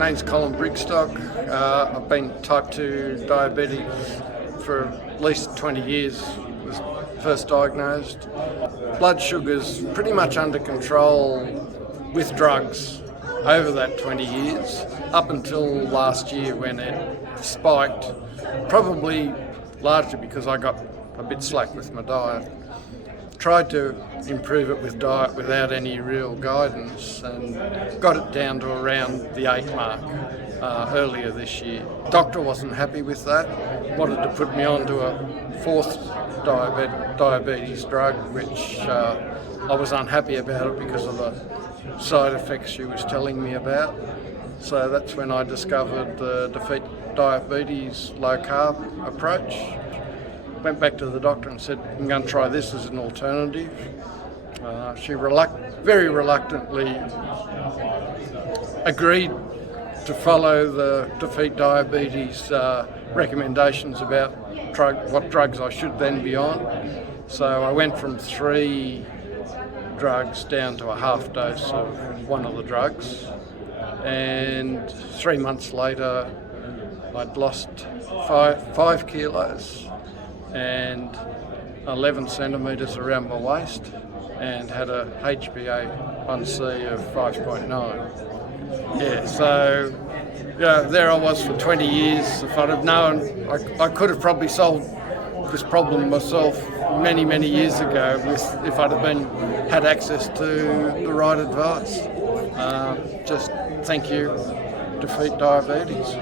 name's Colin I've been type 2 diabetic for at least 20 years. Was first diagnosed. Blood sugar's pretty much under control with drugs over that 20 years, up until last year when it spiked, probably largely because I got a bit slack with my diet. Tried to improve it with diet without any real guidance and got it down to around the 8 mark earlier this year. Doctor wasn't happy with that, wanted to put me on to a 4th diabetes drug, which I was unhappy about it because of the side effects she was telling me about. So that's when I discovered the Defeat Diabetes low carb approach. Went back to the doctor and said, I'm going to try this as an alternative. She very reluctantly agreed to follow the Defeat Diabetes recommendations about what drugs I should then be on. So I went from 3 drugs down to a half dose of one of the drugs. And 3 months later, I'd lost 5 kilos and 11 centimetres around my waist and had a HbA1c of 5.9. Yeah, so there I was for 20 years. If I'd have known, I could have probably solved this problem myself many, many years ago if I'd have had access to the right advice. Just thank you, Defeat Diabetes.